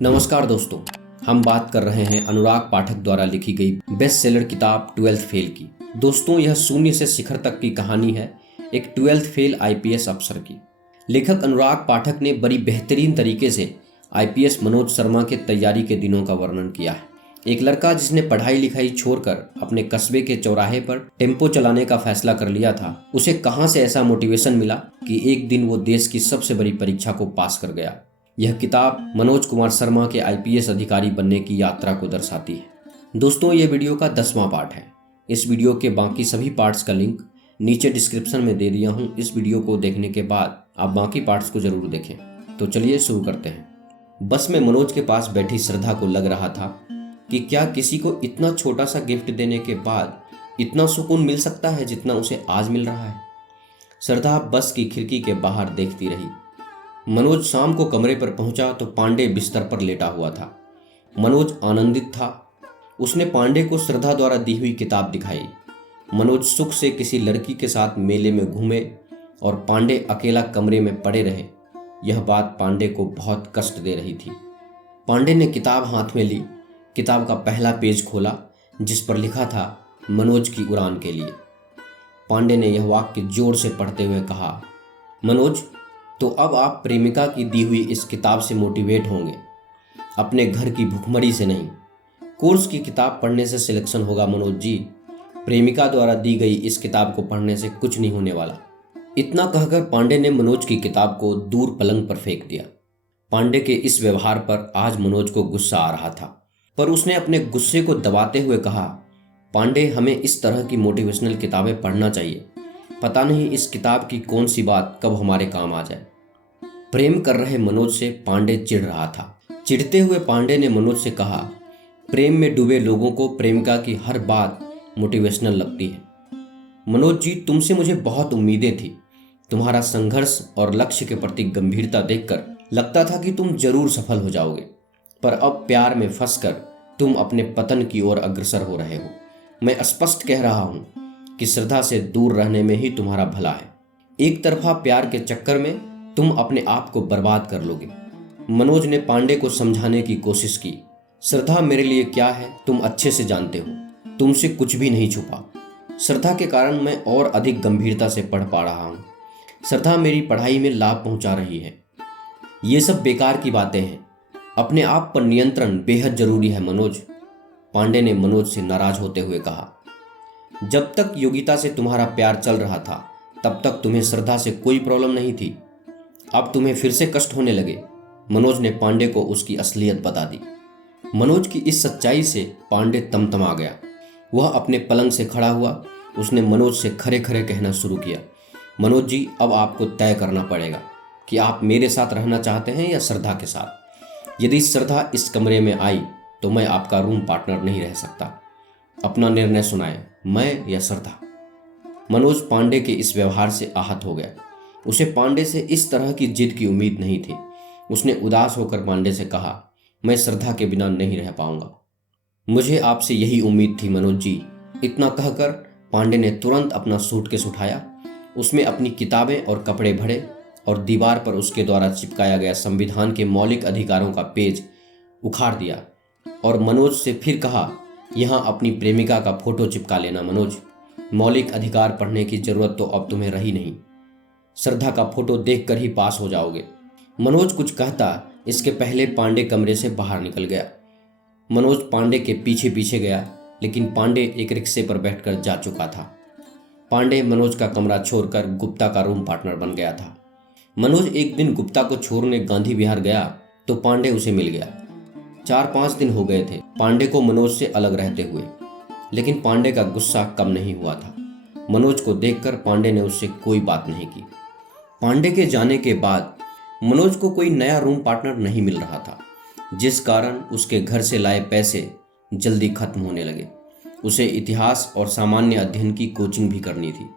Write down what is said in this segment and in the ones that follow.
नमस्कार दोस्तों। हम बात कर रहे हैं अनुराग पाठक द्वारा लिखी गई बेस्ट सेलर किताब 12th फेल की। दोस्तों, यह शून्य से शिखर तक की कहानी है एक 12th फेल आईपीएस अफसर की। लेखक अनुराग पाठक ने बड़ी बेहतरीन तरीके से आईपीएस मनोज शर्मा के तैयारी के दिनों का वर्णन किया है। एक लड़का जिसने पढ़ाई लिखाई छोड़कर अपने कस्बे के चौराहे पर टेम्पो चलाने का फैसला कर लिया था, उसे कहां से ऐसा मोटिवेशन मिला कि एक दिन वो देश की सबसे बड़ी परीक्षा को पास कर गया। यह किताब मनोज कुमार शर्मा के आईपीएस अधिकारी बनने की यात्रा को दर्शाती है। दोस्तों, ये वीडियो का 10वां पार्ट है। इस वीडियो के बाकी सभी पार्ट्स का लिंक नीचे डिस्क्रिप्शन में दे दिया हूँ। इस वीडियो को देखने के बाद आप बाकी पार्ट्स को जरूर देखें। तो चलिए शुरू करते हैं। बस में मनोज के पास बैठी श्रद्धा को लग रहा था कि क्या किसी को इतना छोटा सा गिफ्ट देने के बाद इतना सुकून मिल सकता है जितना उसे आज मिल रहा है। श्रद्धा बस की खिड़की के बाहर देखती रही। मनोज शाम को कमरे पर पहुंचा तो पांडे बिस्तर पर लेटा हुआ था। मनोज आनंदित था। उसने पांडे को श्रद्धा द्वारा दी हुई किताब दिखाई। मनोज सुख से किसी लड़की के साथ मेले में घूमे और पांडे अकेला कमरे में पड़े रहे। यह बात पांडे को बहुत कष्ट दे रही थी। पांडे ने किताब हाथ में ली। किताब का पहला पेज खोला जिस पर लिखा था मनोज की उड़ान के लिए। पांडे ने यह वाक्य जोर से पढ़ते हुए कहा, मनोज, तो अब आप प्रेमिका की दी हुई इस किताब से मोटिवेट होंगे, अपने घर की भुखमरी से नहीं। कोर्स की किताब पढ़ने से सिलेक्शन होगा मनोज जी। प्रेमिका द्वारा दी गई इस किताब को पढ़ने से कुछ नहीं होने वाला। इतना कहकर पांडे ने मनोज की किताब को दूर पलंग पर फेंक दिया। पांडे के इस व्यवहार पर आज मनोज को गुस्सा आ रहा था, पर उसने अपने गुस्से को दबाते हुए कहा, पांडे, हमें इस तरह की मोटिवेशनल किताबें पढ़ना चाहिए। पता नहीं इस किताब की कौन सी बात कब हमारे काम आ जाए। प्रेम कर रहे मनोज से पांडे चिढ़ रहा था। चिढ़ते हुए पांडे ने मनोज से कहा, प्रेम में डूबे लोगों को प्रेमिका की हर बात मोटिवेशनल लगती है। मनोज जी, तुमसे मुझे बहुत उम्मीदें थी। तुम्हारा संघर्ष और लक्ष्य के प्रति गंभीरता देखकर लगता था कि तुम जरूर सफल हो जाओगे, पर अब प्यार में फंसकर तुम अपने पतन की ओर अग्रसर हो रहे हो। मैं स्पष्ट कह रहा हूं कि श्रद्धा से दूर रहने में ही तुम्हारा भला है। एक तरफा प्यार के चक्कर में तुम अपने आप को बर्बाद कर लोगे। मनोज ने पांडे को समझाने की कोशिश की। श्रद्धा मेरे लिए क्या है तुम अच्छे से जानते हो। तुमसे कुछ भी नहीं छुपा। श्रद्धा के कारण मैं और अधिक गंभीरता से पढ़ पा रहा हूँ। श्रद्धा मेरी पढ़ाई में लाभ पहुंचा रही है। ये सब बेकार की बातें हैं। अपने आप पर नियंत्रण बेहद जरूरी है मनोज। पांडे ने मनोज से नाराज होते हुए कहा, जब तक योगिता से तुम्हारा प्यार चल रहा था तब तक तुम्हें श्रद्धा से कोई प्रॉब्लम नहीं थी। अब तुम्हें फिर से कष्ट होने लगे। मनोज ने पांडे को उसकी असलियत बता दी। मनोज की इस सच्चाई से पांडे तमतमा गया। वह अपने पलंग से खड़ा हुआ। उसने मनोज से खरे खरे कहना शुरू किया, मनोज जी, अब आपको तय करना पड़ेगा कि आप मेरे साथ रहना चाहते हैं या श्रद्धा के साथ। यदि श्रद्धा इस कमरे में आई तो मैं आपका रूम पार्टनर नहीं रह सकता। अपना निर्णय सुनाएं, मैं या श्रद्धा। मनोज पांडे के इस व्यवहार से आहत हो गया। उसे पांडे से इस तरह की जिद की उम्मीद नहीं थी। उसने उदास होकर पांडे से कहा, मैं श्रद्धा के बिना नहीं रह पाऊंगा। मुझे आपसे यही उम्मीद थी मनोज जी। इतना कहकर पांडे ने तुरंत अपना सूटकेस उठाया। उसमें अपनी किताबें और कपड़े भरे और दीवार पर उसके द्वारा चिपकाया गया संविधान के मौलिक अधिकारों का पेज उखाड़ दिया और मनोज से फिर कहा, यहाँ अपनी प्रेमिका का फोटो चिपका लेना मनोज। मौलिक अधिकार पढ़ने की जरूरत तो अब तुम्हें रही नहीं। श्रद्धा का फोटो देखकर ही पास हो जाओगे। मनोज कुछ कहता इसके पहले पांडे कमरे से बाहर निकल गया। मनोज पांडे के पीछे पीछे गया, लेकिन पांडे एक रिक्शे पर बैठकर जा चुका था। पांडे मनोज का कमरा छोड़कर गुप्ता का रूम पार्टनर बन गया था। मनोज एक दिन गुप्ता को छोड़ने गांधी विहार गया तो पांडे उसे मिल गया। 4-5 दिन हो गए थे पांडे को मनोज से अलग रहते हुए, लेकिन पांडे का गुस्सा कम नहीं हुआ था। मनोज को देखकर पांडे ने उससे कोई बात नहीं की। पांडे के जाने के बाद मनोज को कोई नया रूम पार्टनर नहीं मिल रहा था, जिस कारण उसके घर से लाए पैसे जल्दी खत्म होने लगे। उसे इतिहास और सामान्य अध्ययन की कोचिंग भी करनी थी।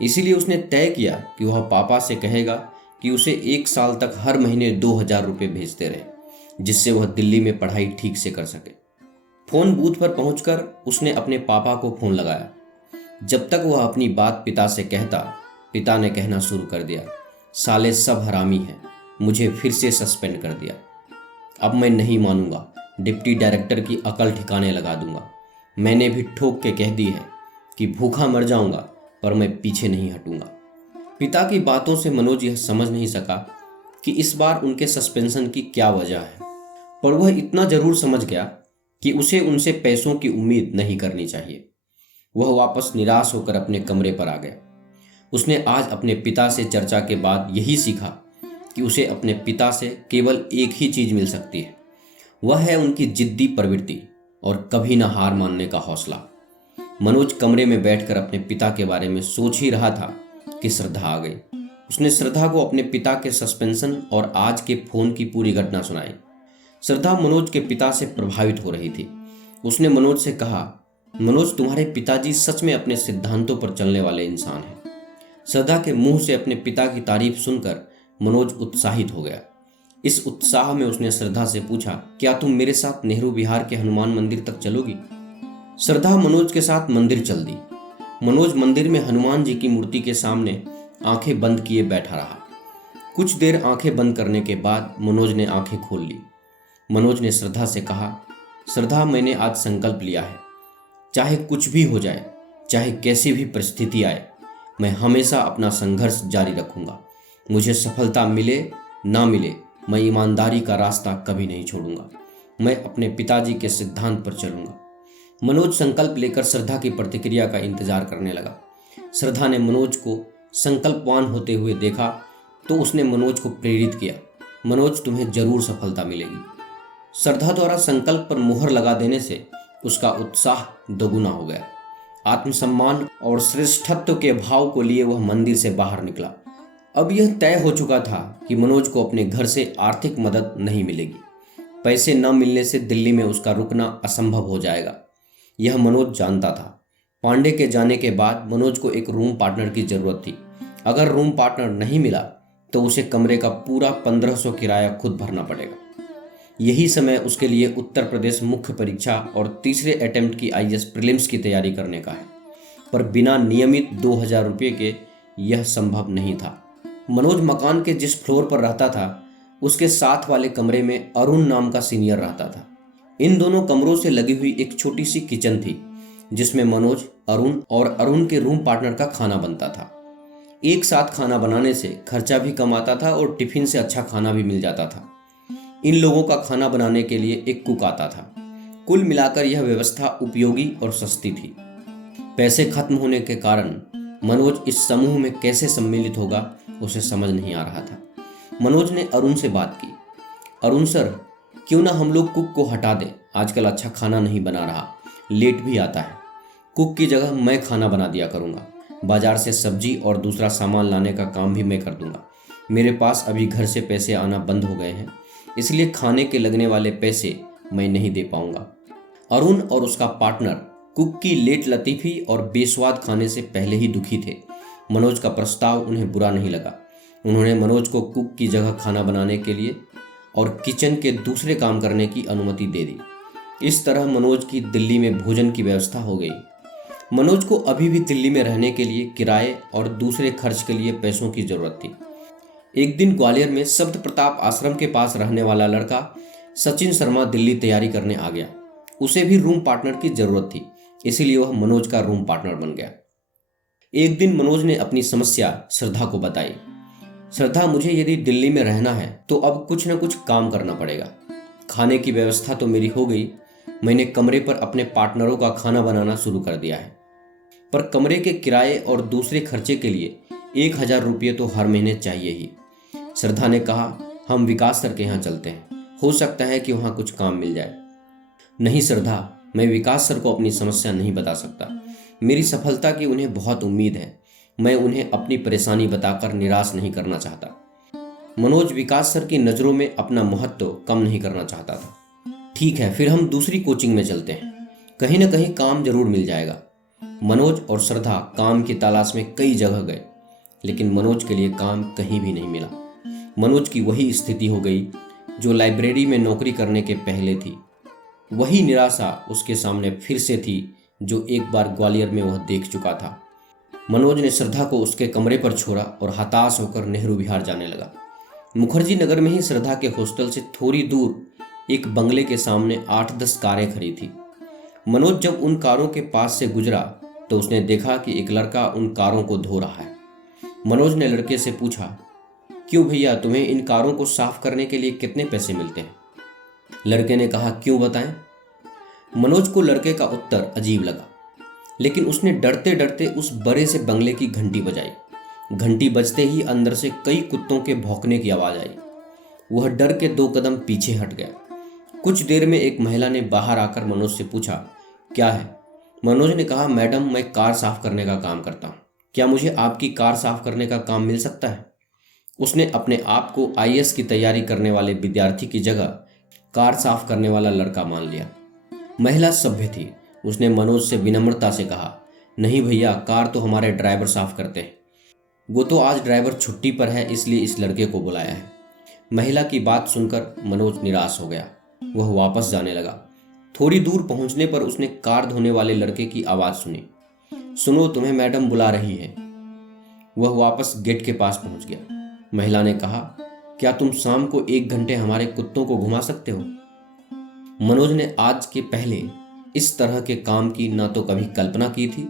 इसीलिए उसने तय किया कि वह पापा से कहेगा कि उसे 1 साल तक हर महीने 2000 रुपये भेजते रहे, जिससे वह दिल्ली में पढ़ाई ठीक से कर सके। फोन बूथ पर पहुंचकर उसने अपने पापा को फोन लगाया। जब तक वह अपनी बात पिता से कहता, पिता ने कहना शुरू कर दिया, साले सब हरामी हैं, मुझे फिर से सस्पेंड कर दिया। अब मैं नहीं मानूंगा, डिप्टी डायरेक्टर की अकल ठिकाने लगा दूंगा। मैंने भी ठोक के कह दी है कि भूखा मर जाऊंगा पर मैं पीछे नहीं हटूंगा। पिता की बातों से मनोज यह समझ नहीं सका कि इस बार उनके सस्पेंशन की क्या वजह है, पर वह इतना जरूर समझ गया कि उसे उनसे पैसों की उम्मीद नहीं करनी चाहिए। वह वापस निराश होकर अपने कमरे पर आ गया। उसने आज अपने पिता से चर्चा के बाद यही सीखा कि उसे अपने पिता से केवल एक ही चीज मिल सकती है, वह है उनकी जिद्दी प्रवृत्ति और कभी न हार मानने का हौसला। मनोज कमरे में बैठकर अपने पिता के बारे में सोच ही रहा था कि श्रद्धा आ गई। उसने श्रद्धा को अपने पिता के सस्पेंशन और आज के फोन की पूरी घटना सुनाई। श्रद्धा मनोज के पिता से प्रभावित हो रही थी। उसने मनोज से कहा, मनोज, तुम्हारे पिताजी सच में अपने सिद्धांतों पर चलने वाले इंसान हैं। श्रद्धा के मुंह से अपने पिता की तारीफ सुनकर मनोज उत्साहित हो गया। इस उत्साह में उसने श्रद्धा से पूछा, क्या तुम मेरे साथ नेहरू विहार के हनुमान मंदिर तक चलोगी? श्रद्धा मनोज के साथ मंदिर चल दी। मनोज मंदिर में हनुमान जी की मूर्ति के सामने आंखें बंद किए बैठा रहा। कुछ देर आंखें बंद करने के बाद मनोज ने आंखें खोल ली। मनोज ने श्रद्धा से कहा, श्रद्धा, मैंने आज संकल्प लिया है, चाहे कुछ भी हो जाए, चाहे कैसी भी परिस्थिति आए, मैं हमेशा अपना संघर्ष जारी रखूंगा। मुझे सफलता मिले ना मिले, मैं ईमानदारी का रास्ता कभी नहीं छोड़ूंगा। मैं अपने पिताजी के सिद्धांत पर चलूंगा। मनोज संकल्प लेकर श्रद्धा की प्रतिक्रिया का इंतजार करने लगा। श्रद्धा ने मनोज को संकल्पवान होते हुए देखा तो उसने मनोज को प्रेरित किया, मनोज, तुम्हें जरूर सफलता मिलेगी। श्रद्धा द्वारा संकल्प पर मुहर लगा देने से उसका उत्साह दोगुना हो गया। आत्मसम्मान और श्रेष्ठत्व के भाव को लिए वह मंदिर से बाहर निकला। अब यह तय हो चुका था कि मनोज को अपने घर से आर्थिक मदद नहीं मिलेगी। पैसे न मिलने से दिल्ली में उसका रुकना असंभव हो जाएगा, यह मनोज जानता था। पांडे के जाने के बाद मनोज को एक रूम पार्टनर की जरूरत थी। अगर रूम पार्टनर नहीं मिला तो उसे कमरे का पूरा 1500 किराया खुद भरना पड़ेगा। यही समय उसके लिए उत्तर प्रदेश मुख्य परीक्षा और तीसरे अटेम्प्ट की आईएएस प्रीलिम्स की तैयारी करने का है, पर बिना नियमित 2000 रुपये के यह संभव नहीं था। मनोज मकान के जिस फ्लोर पर रहता था उसके साथ वाले कमरे में अरुण नाम का सीनियर रहता था। इन दोनों कमरों से लगी हुई एक छोटी सी किचन थी जिसमें मनोज, अरुण और अरुण के रूम पार्टनर का खाना बनता था। एक साथ खाना बनाने से खर्चा भी कम आता था और टिफिन से अच्छा खाना भी मिल जाता था। इन लोगों का खाना बनाने के लिए एक कुक आता था। कुल मिलाकर यह व्यवस्था उपयोगी और सस्ती थी। पैसे खत्म होने के कारण मनोज इस समूह में कैसे सम्मिलित होगा उसे समझ नहीं आ रहा था। मनोज ने अरुण से बात की, अरुण सर, क्यों ना हम लोग कुक को हटा दें, आजकल अच्छा खाना नहीं बना रहा, लेट भी आता है। कुक की जगह मैं खाना बना दिया करूँगा, बाजार से सब्जी और दूसरा सामान लाने का काम भी मैं कर दूंगा। मेरे पास अभी घर से पैसे आना बंद हो गए हैं, इसलिए खाने के लगने वाले पैसे मैं नहीं दे पाऊंगा। अरुण और उसका पार्टनर कुक की लेट लतीफ़ी और बेस्वाद खाने से पहले ही दुखी थे। मनोज का प्रस्ताव उन्हें बुरा नहीं लगा। उन्होंने मनोज को कुक की जगह खाना बनाने के लिए और किचन के दूसरे काम करने की अनुमति दे दी। इस तरह मनोज की दिल्ली में भोजन की व्यवस्था हो गई। मनोज को अभी भी दिल्ली में रहने के लिए किराए और दूसरे खर्च के लिए पैसों की जरूरत थी। एक दिन ग्वालियर में शब्द प्रताप आश्रम के पास रहने वाला लड़का सचिन शर्मा दिल्ली तैयारी करने आ गया। उसे भी रूम पार्टनर की जरूरत थी, इसीलिए वह मनोज का रूम पार्टनर बन गया। एक दिन मनोज ने अपनी समस्या श्रद्धा को बताई। श्रद्धा, मुझे यदि दिल्ली में रहना है तो अब कुछ न कुछ काम करना पड़ेगा। खाने की व्यवस्था तो मेरी हो गई, मैंने कमरे पर अपने पार्टनरों का खाना बनाना शुरू कर दिया है, पर कमरे के किराए और दूसरे खर्चे के लिए 1000 रुपये तो हर महीने चाहिए ही। श्रद्धा ने कहा, हम विकास सर के यहाँ चलते हैं, हो सकता है कि वहाँ कुछ काम मिल जाए। नहीं श्रद्धा, मैं विकास सर को अपनी समस्या नहीं बता सकता। मेरी सफलता की उन्हें बहुत उम्मीद है, मैं उन्हें अपनी परेशानी बताकर निराश नहीं करना चाहता। मनोज विकास सर की नज़रों में अपना महत्व कम नहीं करना चाहता था। ठीक है, फिर हम दूसरी कोचिंग में चलते हैं, कहीं ना कहीं काम जरूर मिल जाएगा। मनोज और श्रद्धा काम की तलाश में कई जगह गए, लेकिन मनोज के लिए काम कहीं भी नहीं मिला। मनोज की वही स्थिति हो गई जो लाइब्रेरी में नौकरी करने के पहले थी। वही निराशा उसके सामने फिर से थी जो एक बार ग्वालियर में वह देख चुका था। मनोज ने श्रद्धा को उसके कमरे पर छोड़ा और हताश होकर नेहरू विहार जाने लगा। मुखर्जी नगर में ही श्रद्धा के हॉस्टल से थोड़ी दूर एक बंगले के सामने 8-10 कारें खड़ी थी। मनोज जब उन कारों के पास से गुजरा तो उसने देखा कि एक लड़का उन कारों को धो रहा है। मनोज ने लड़के से पूछा, क्यों भैया, तुम्हें इन कारों को साफ करने के लिए कितने पैसे मिलते हैं? लड़के ने कहा, क्यों बताएं? मनोज को लड़के का उत्तर अजीब लगा, लेकिन उसने डरते डरते उस बड़े से बंगले की घंटी बजाई। घंटी बजते ही अंदर से कई कुत्तों के भौंकने की आवाज आई। वह डर के 2 कदम पीछे हट गया। कुछ देर में एक महिला ने बाहर आकर मनोज से पूछा, क्या है? मनोज ने कहा, मैडम, मैं कार साफ करने का काम करता हूँ। क्या मुझे आपकी कार साफ करने का काम मिल सकता है? उसने अपने आप को आईएएस की तैयारी करने वाले विद्यार्थी की जगह कार साफ करने वाला लड़का मान लिया। महिला सभ्य थी। उसने मनोज से विनम्रता से कहा, नहीं भैया, कार तो हमारे ड्राइवर साफ करते हैं। वो तो आज ड्राइवर छुट्टी पर है, इसलिए इस लड़के को बुलाया है। महिला की बात सुनकर मनोज निराश हो गया। वह वापस जाने लगा। थोड़ी दूर पहुंचने पर उसने कार धोने वाले लड़के की आवाज सुनी, सुनो, तुम्हें मैडम बुला रही है। वह वापस गेट के पास पहुंच गया। महिला ने कहा, क्या तुम शाम को 1 घंटे हमारे कुत्तों को घुमा सकते हो? मनोज ने आज के पहले इस तरह के काम की ना तो कभी कल्पना की थी,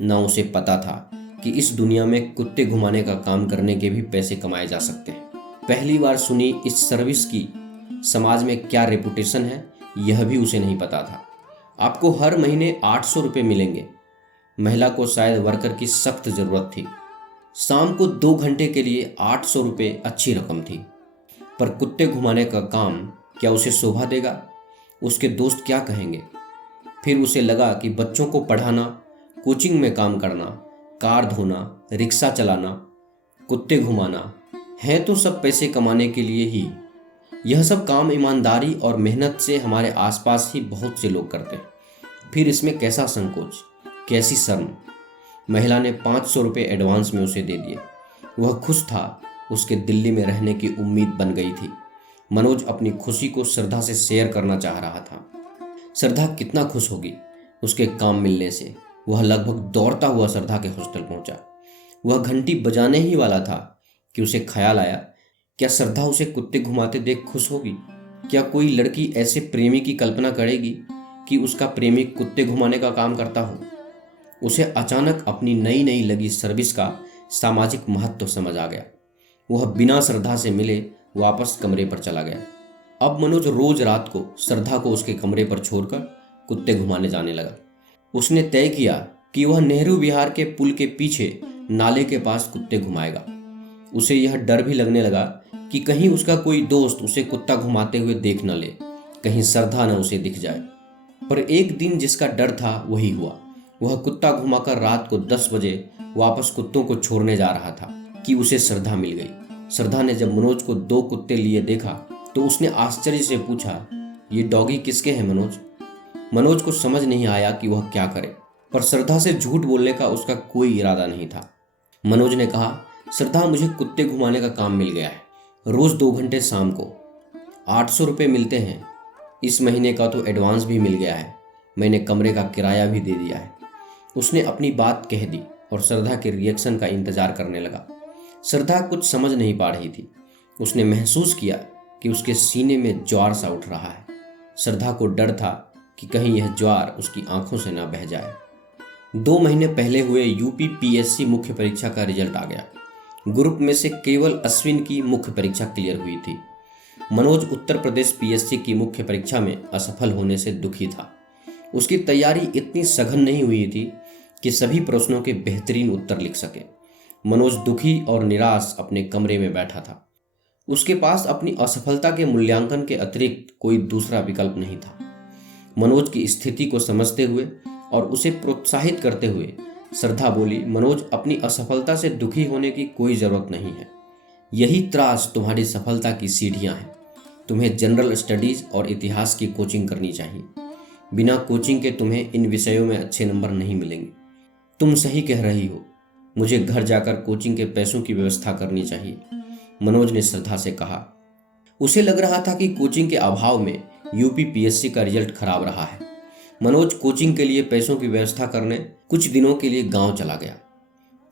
ना उसे पता था कि इस दुनिया में कुत्ते घुमाने का काम करने के भी पैसे कमाए जा सकते हैं। पहली बार सुनी इस सर्विस की समाज में क्या रेपुटेशन है, यह भी उसे नहीं पता था। आपको हर महीने 800 रुपये मिलेंगे। महिला को शायद वर्कर की सख्त जरूरत थी। शाम को 2 घंटे के लिए 800 रुपये अच्छी रकम थी, पर कुत्ते घुमाने का काम क्या उसे शोभा देगा? उसके दोस्त क्या कहेंगे? फिर उसे लगा कि बच्चों को पढ़ाना, कोचिंग में काम करना, कार धोना, रिक्शा चलाना, कुत्ते घुमाना है तो सब पैसे कमाने के लिए ही। यह सब काम ईमानदारी और मेहनत से हमारे आसपास ही बहुत से लोग करते हैं। फिर इसमें कैसा संकोच, कैसी शर्म। महिला ने 500 रुपये एडवांस में उसे दे दिए। वह खुश था। उसके दिल्ली में रहने की उम्मीद बन गई थी। मनोज अपनी खुशी को श्रद्धा से शेयर करना चाह रहा था। श्रद्धा कितना खुश होगी उसके काम मिलने से। वह लगभग दौड़ता हुआ श्रद्धा के हॉस्टल पहुंचा। वह घंटी बजाने ही वाला था कि उसे ख्याल आया, क्या श्रद्धा उसे कुत्ते घुमाते देख खुश होगी? क्या कोई लड़की ऐसे प्रेमी की कल्पना करेगी कि उसका प्रेमी कुत्ते घुमाने का काम करता हो? उसे अचानक अपनी नई नई लगी सर्विस का सामाजिक महत्व समझ आ गया। वह बिना श्रद्धा से मिले वापस कमरे पर चला गया। अब मनोज रोज रात को श्रद्धा को उसके कमरे पर छोड़कर कुत्ते घुमाने जाने लगा। उसने तय किया कि वह नेहरू विहार के पुल के पीछे नाले के पास कुत्ते घुमाएगा। उसे यह डर भी लगने लगा कि कहीं उसका कोई दोस्त उसे कुत्ता घुमाते हुए देख न ले, कहीं श्रद्धा न उसे दिख जाए। पर एक दिन जिसका डर था वही हुआ। वह कुत्ता घुमाकर रात को 10 बजे वापस कुत्तों को छोड़ने जा रहा था कि उसे श्रद्धा मिल गई। श्रद्धा ने जब मनोज को 2 कुत्ते लिए देखा तो उसने आश्चर्य से पूछा, ये डॉगी किसके हैं मनोज? मनोज को समझ नहीं आया कि वह क्या करे, पर श्रद्धा से झूठ बोलने का उसका कोई इरादा नहीं था। मनोज ने कहा, श्रद्धा, मुझे कुत्ते घुमाने का काम मिल गया है। रोज 2 घंटे शाम को 800 रुपये मिलते हैं। इस महीने का तो एडवांस भी मिल गया है। मैंने कमरे का किराया भी दे दिया है। उसने अपनी बात कह दी और श्रद्धा के रिएक्शन का इंतजार करने लगा। श्रद्धा कुछ समझ नहीं पा रही थी। उसने महसूस किया कि उसके सीने में ज्वार सा उठ रहा है। श्रद्धा को डर था कि कहीं यह ज्वार उसकी आंखों से ना बह जाए। 2 महीने पहले हुए यूपीपीएससी मुख्य परीक्षा का रिजल्ट आ गया। ग्रुप में से केवल अश्विन की मुख्य परीक्षा क्लियर हुई थी। मनोज उत्तर प्रदेश पीएससी की मुख्य परीक्षा में असफल होने से दुखी था। उसकी तैयारी इतनी सघन नहीं हुई थी कि सभी प्रश्नों के बेहतरीन उत्तर लिख सके। मनोज दुखी और निराश अपने कमरे में बैठा था। उसके पास अपनी असफलता के मूल्यांकन के अतिरिक्त कोई दूसरा विकल्प नहीं था। मनोज की स्थिति को समझते हुए और उसे प्रोत्साहित करते हुए श्रद्धा बोली, मनोज, अपनी असफलता से दुखी होने की कोई जरूरत नहीं है। यही त्रास तुम्हारी सफलता की सीढ़ियां हैं। तुम्हें जनरल स्टडीज और इतिहास की कोचिंग करनी चाहिए। बिना कोचिंग के तुम्हें इन विषयों में अच्छे नंबर नहीं मिलेंगे। तुम सही कह रही हो। मुझे घर जाकर कोचिंग के पैसों की व्यवस्था करनी चाहिए, मनोज ने श्रद्धा से कहा। उसे लग रहा था कि कोचिंग के अभाव में यूपीपीएससी का रिजल्ट खराब रहा है। मनोज कोचिंग के लिए पैसों की व्यवस्था करने कुछ दिनों के लिए गांव चला गया।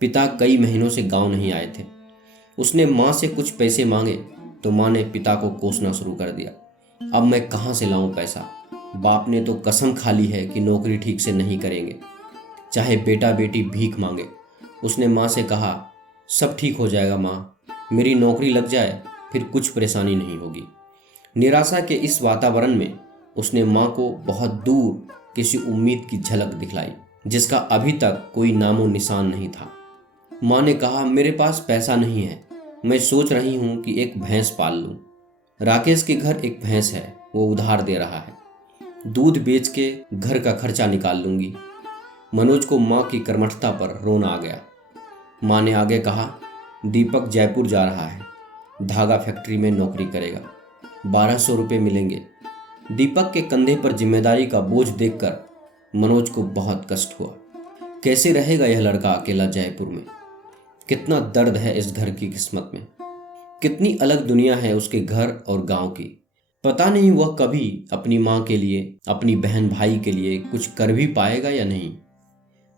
पिता कई महीनों से गांव नहीं आए थे। उसने मां से कुछ पैसे मांगे तो मां ने पिता को कोसना शुरू कर दिया। अब मैं कहाँ से लाऊं पैसा? बाप ने तो कसम खा ली है कि नौकरी ठीक से नहीं करेंगे, चाहे बेटा बेटी भीख मांगे। उसने माँ से कहा, सब ठीक हो जाएगा माँ, मेरी नौकरी लग जाए फिर कुछ परेशानी नहीं होगी। निराशा के इस वातावरण में उसने माँ को बहुत दूर किसी उम्मीद की झलक दिखलाई, जिसका अभी तक कोई नामो निशान नहीं था। माँ ने कहा, मेरे पास पैसा नहीं है, मैं सोच रही हूँ कि एक भैंस पाल लूँ। राकेश के घर एक भैंस है, वो उधार दे रहा है, दूध बेच के घर का खर्चा निकाल लूंगी। मनोज को माँ की कर्मठता पर रोना आ गया। माँ ने आगे कहा, दीपक जयपुर जा रहा है, धागा फैक्ट्री में नौकरी करेगा, 1200 रुपये मिलेंगे। दीपक के कंधे पर जिम्मेदारी का बोझ देखकर मनोज को बहुत कष्ट हुआ। कैसे रहेगा यह लड़का अकेला जयपुर में? कितना दर्द है इस घर की किस्मत में, कितनी अलग दुनिया है उसके घर और गांव की। पता नहीं वह कभी अपनी माँ के लिए, अपनी बहन भाई के लिए कुछ कर भी पाएगा या नहीं।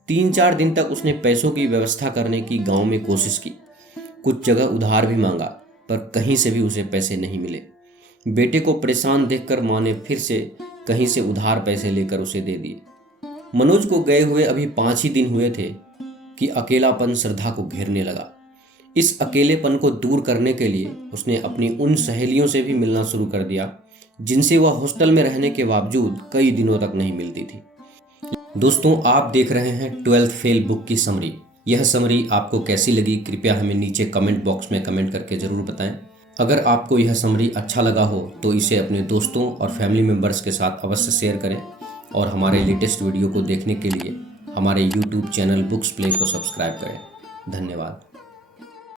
3-4 दिन तक उसने पैसों की व्यवस्था करने की गांव में कोशिश की, कुछ जगह उधार भी मांगा, पर कहीं से भी उसे पैसे नहीं मिले। बेटे को परेशान देखकर माँ ने फिर से कहीं से उधार पैसे लेकर उसे दे दिए। मनोज को गए हुए अभी 5 ही दिन हुए थे कि अकेलापन श्रद्धा को घेरने लगा। इस अकेलेपन को दूर करने के लिए उसने अपनी उन सहेलियों से भी मिलना शुरू कर दिया जिनसे वह हॉस्टल में रहने के बावजूद कई दिनों तक नहीं मिलती थी। दोस्तों, आप देख रहे हैं 12th फेल बुक की समरी। यह समरी आपको कैसी लगी कृपया हमें नीचे कमेंट बॉक्स में कमेंट करके ज़रूर बताएं। अगर आपको यह समरी अच्छा लगा हो तो इसे अपने दोस्तों और फैमिली मेम्बर्स के साथ अवश्य शेयर करें और हमारे लेटेस्ट वीडियो को देखने के लिए हमारे YouTube चैनल बुक्स प्ले को सब्सक्राइब करें। धन्यवाद।